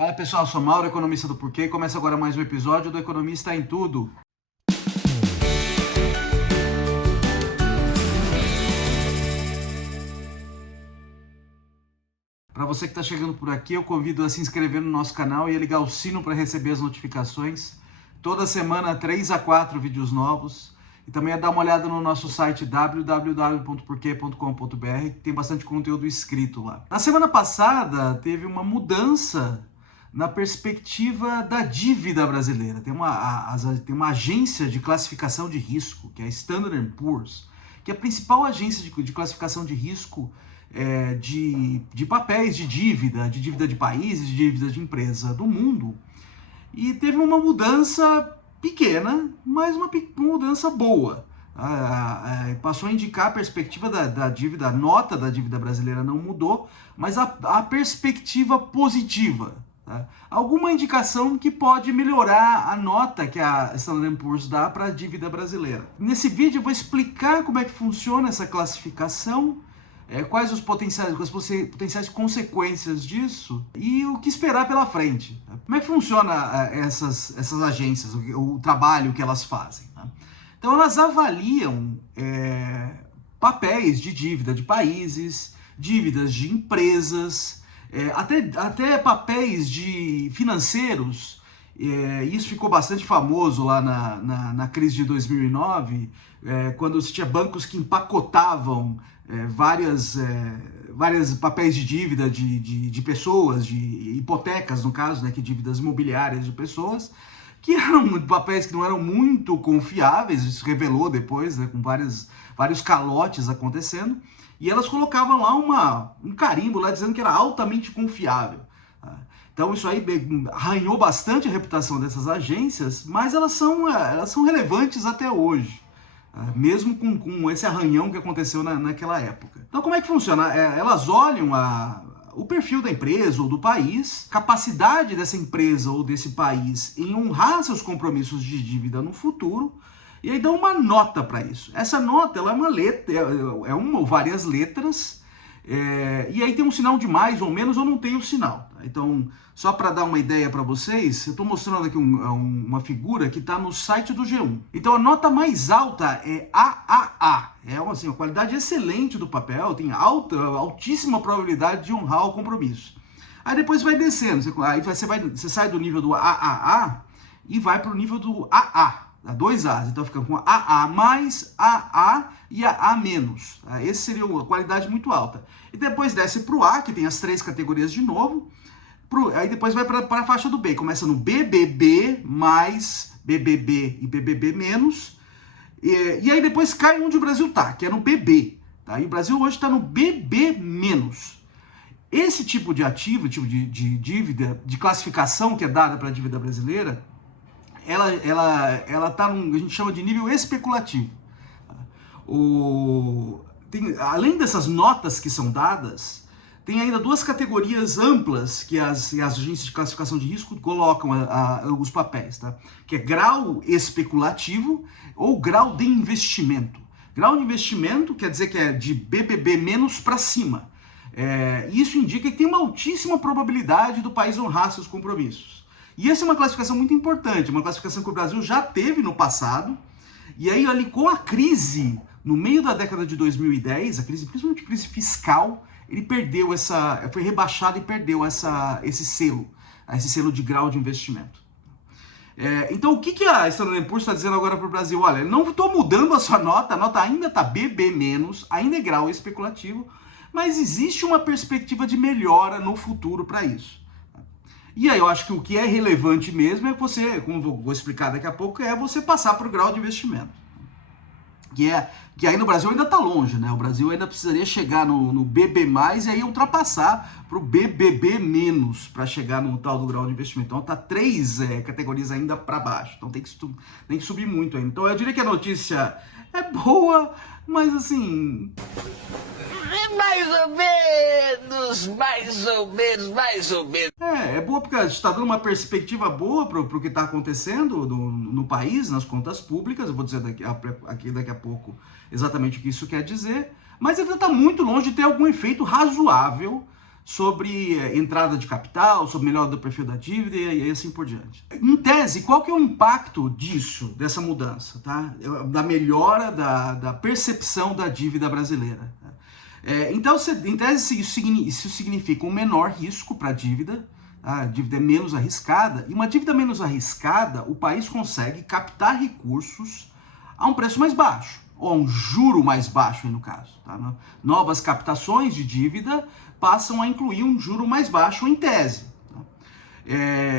Fala pessoal, sou Mauro, economista do Porquê, e começa agora mais um episódio do Economista em Tudo. Para você que está chegando por aqui, eu convido a se inscrever no nosso canal e a ligar o sino para receber as notificações. Toda semana 3 a 4 vídeos novos. E também a dar uma olhada no nosso site www.porquê.com.br, que tem bastante conteúdo escrito lá. Na semana passada teve uma mudança na perspectiva da dívida brasileira. Tem uma agência de classificação de risco, que é a Standard & Poor's, que é a principal agência de classificação de risco de papéis de dívida de países, de dívida de empresa do mundo. E teve uma mudança pequena, mas uma mudança boa. Passou a indicar a perspectiva da dívida, a nota da dívida brasileira não mudou, mas a perspectiva positiva. Tá? Alguma indicação que pode melhorar a nota que a Standard & Poor's dá para a dívida brasileira. Nesse vídeo eu vou explicar como é que funciona essa classificação, quais as potenciais consequências disso e o que esperar pela frente. Tá? Como é que funciona essas agências, o trabalho que elas fazem? Tá? Então elas avaliam papéis de dívida de países, dívidas de empresas, até papéis financeiros. Isso ficou bastante famoso lá na crise de 2009, quando se tinha bancos que empacotavam vários papéis de dívida de pessoas, de hipotecas, no caso, né, que dívidas imobiliárias de pessoas, que eram papéis que não eram muito confiáveis. Isso revelou depois, né, com vários calotes acontecendo, e elas colocavam lá um carimbo lá dizendo que era altamente confiável. Então isso aí arranhou bastante a reputação dessas agências, mas elas são relevantes até hoje, mesmo com esse arranhão que aconteceu naquela época. Então como é que funciona? Elas olham o perfil da empresa ou do país, capacidade dessa empresa ou desse país em honrar seus compromissos de dívida no futuro, e aí dão uma nota para isso. Essa nota ela é uma letra, uma ou várias letras, e aí tem um sinal de mais ou menos ou não tem o sinal. Tá? Então, só para dar uma ideia para vocês, eu estou mostrando aqui uma figura que está no site do G1. Então a nota mais alta é AAA, assim, uma qualidade excelente do papel, tem altíssima probabilidade de honrar o compromisso. Aí depois vai descendo, você sai do nível do AAA e vai para o nível do AA. 2 A's, então fica com AA mais, AA e AA menos. Esse seria uma qualidade muito alta. E depois desce para o A, que tem as 3 categorias de novo. Aí depois vai para a faixa do B. Começa no BBB mais, BBB e BBB menos. E aí depois cai onde o Brasil está, que é no BB. Tá? E o Brasil hoje está no BB menos. Esse tipo de ativo, tipo de dívida, de classificação que é dada para a dívida brasileira, ela está a gente chama de nível especulativo. Além dessas notas que são dadas, tem ainda 2 categorias amplas que as agências de classificação de risco colocam os papéis, tá? Que é grau especulativo ou grau de investimento. Grau de investimento quer dizer que é de BBB menos para cima. Isso indica que tem uma altíssima probabilidade do país honrar seus compromissos. E essa é uma classificação muito importante, uma classificação que o Brasil já teve no passado, e aí ali com a crise, no meio da década de 2010, principalmente a crise fiscal, ele foi rebaixado e perdeu esse selo de grau de investimento. Então o que a Standard & Poor's está dizendo agora para o Brasil? Olha, não estou mudando a sua nota, a nota ainda está BB-, ainda é grau especulativo, mas existe uma perspectiva de melhora no futuro para isso. E aí eu acho que o que é relevante mesmo é você, como eu vou explicar daqui a pouco, é você passar para o grau de investimento. Que aí no Brasil ainda está longe, né? O Brasil ainda precisaria chegar no BB+, e aí ultrapassar para o BBB-, para chegar no tal do grau de investimento. Então está 3 categorias ainda para baixo, então tem que subir muito ainda. Então eu diria que a notícia é boa, mas assim... Mais ou menos. É boa porque a gente está dando uma perspectiva boa para o que está acontecendo no país, nas contas públicas. Eu vou dizer daqui a pouco exatamente o que isso quer dizer, mas ainda está muito longe de ter algum efeito razoável sobre entrada de capital, sobre melhora do perfil da dívida e assim por diante. Em tese, qual que é o impacto disso, dessa mudança, tá? Da melhora da percepção da dívida brasileira? Então, em tese, isso significa um menor risco para a dívida é menos arriscada, e uma dívida menos arriscada, o país consegue captar recursos a um preço mais baixo, ou a um juro mais baixo, no caso. Tá? Novas captações de dívida passam a incluir um juro mais baixo em tese. Tá?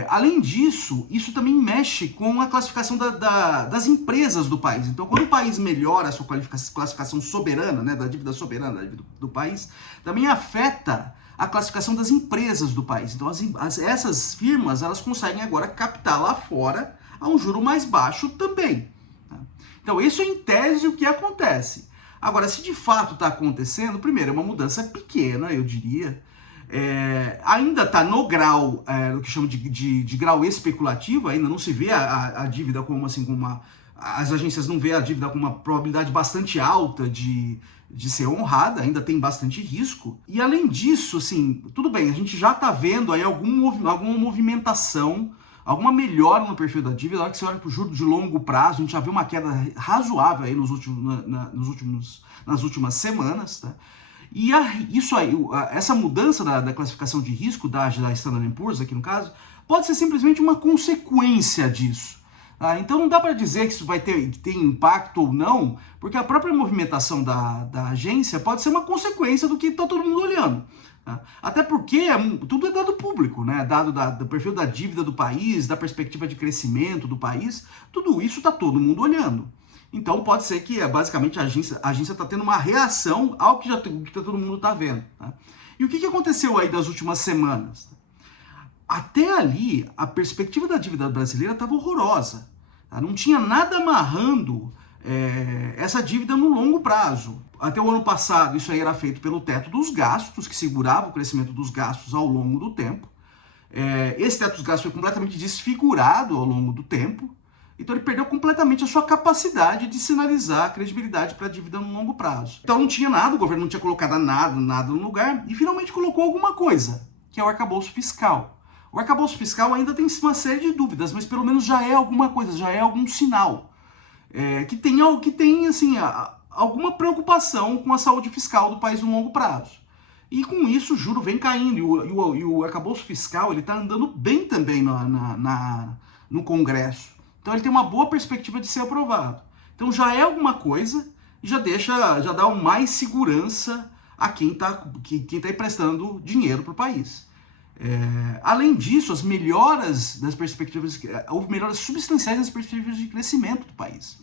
Além disso, isso também mexe com a classificação das empresas do país. Então, quando o país melhora a sua classificação soberana, né, da dívida soberana da dívida do país, também afeta a classificação das empresas do país. Então, essas firmas, elas conseguem agora captar lá fora a um juro mais baixo também. Tá? Então, isso é em tese o que acontece. Agora, se de fato está acontecendo, primeiro, é uma mudança pequena, eu diria. Ainda está no grau, o que chama de grau especulativo, ainda não se vê a dívida como assim, as agências não vê a dívida com uma probabilidade bastante alta de ser honrada, ainda tem bastante risco. E além disso, assim, tudo bem, a gente já está vendo aí alguma movimentação, alguma melhora no perfil da dívida. Na hora que você olha para o juro de longo prazo, a gente já viu uma queda razoável aí nas últimas semanas, tá? E essa mudança da classificação de risco da Standard & Poor's, aqui no caso, pode ser simplesmente uma consequência disso. Então não dá para dizer que isso vai ter impacto ou não, porque a própria movimentação da agência pode ser uma consequência do que está todo mundo olhando. Até porque tudo é dado público, né? Dado do perfil da dívida do país, da perspectiva de crescimento do país, tudo isso está todo mundo olhando. Então pode ser que basicamente a agência está tendo uma reação ao que todo mundo está vendo. Tá? E o que aconteceu aí das últimas semanas? Até ali, a perspectiva da dívida brasileira estava horrorosa. Tá? Não tinha nada amarrando essa dívida no longo prazo. Até o ano passado, isso aí era feito pelo teto dos gastos, que segurava o crescimento dos gastos ao longo do tempo. Esse teto dos gastos foi completamente desfigurado ao longo do tempo. Então ele perdeu completamente a sua capacidade de sinalizar a credibilidade para a dívida no longo prazo. Então não tinha nada, o governo não tinha colocado nada no lugar, e finalmente colocou alguma coisa, que é o arcabouço fiscal. O arcabouço fiscal ainda tem uma série de dúvidas, mas pelo menos já é alguma coisa, já é algum sinal que tem assim, alguma preocupação com a saúde fiscal do país no longo prazo. E com isso o juro vem caindo, e o arcabouço fiscal está andando bem também no Congresso. Então ele tem uma boa perspectiva de ser aprovado. Então já é alguma coisa e já dá mais segurança a quem está emprestando dinheiro para o país. Além disso, as melhoras das perspectivas, houve melhoras substanciais nas perspectivas de crescimento do país.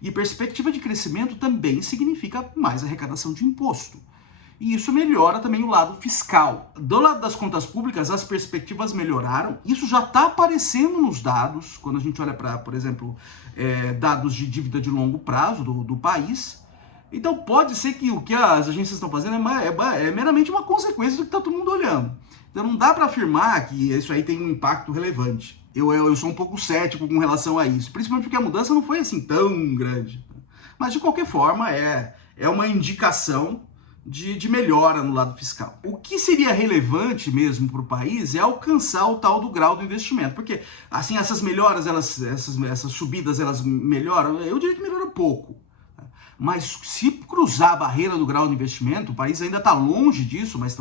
E perspectiva de crescimento também significa mais arrecadação de imposto. E isso melhora também o lado fiscal. Do lado das contas públicas, as perspectivas melhoraram. Isso já está aparecendo nos dados, quando a gente olha para, por exemplo, dados de dívida de longo prazo do país. Então pode ser que o que as agências estão fazendo é meramente uma consequência do que está todo mundo olhando. Então não dá para afirmar que isso aí tem um impacto relevante. Eu sou um pouco cético com relação a isso, principalmente porque a mudança não foi assim tão grande. Mas de qualquer forma é uma indicação de melhora no lado fiscal. O que seria relevante mesmo para o país é alcançar o tal do grau do investimento, porque assim essas melhoras, essas subidas, elas melhoram, eu diria que melhora pouco. Mas se cruzar a barreira do grau de investimento, o país ainda está longe disso, mas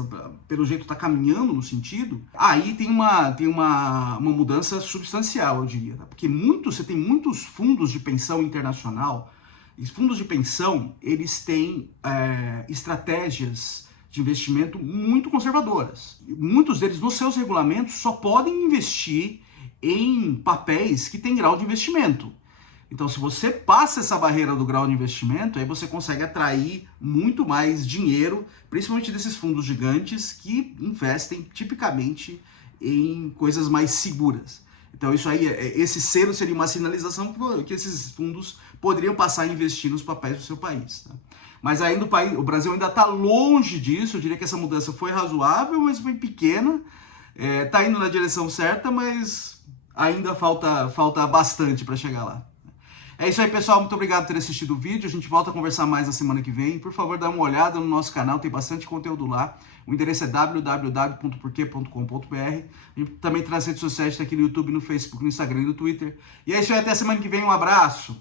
pelo jeito está caminhando no sentido, aí tem uma mudança substancial, eu diria. Tá? Porque você tem muitos fundos de pensão internacional. Os fundos de pensão, eles têm estratégias de investimento muito conservadoras. Muitos deles, nos seus regulamentos, só podem investir em papéis que têm grau de investimento. Então, se você passa essa barreira do grau de investimento, aí você consegue atrair muito mais dinheiro, principalmente desses fundos gigantes que investem tipicamente em coisas mais seguras. Então, esse selo seria uma sinalização que esses fundos poderiam passar a investir nos papéis do seu país. Tá? Mas ainda o Brasil ainda está longe disso. Eu diria que essa mudança foi razoável, mas foi pequena. Está indo na direção certa, mas ainda falta bastante para chegar lá. É isso aí, pessoal. Muito obrigado por ter assistido o vídeo. A gente volta a conversar mais na semana que vem. Por favor, dá uma olhada no nosso canal, tem bastante conteúdo lá. O endereço é www.porquê.com.br. E também tem nas redes sociais, tá aqui no YouTube, no Facebook, no Instagram e no Twitter. E é isso aí, até a semana que vem. Um abraço.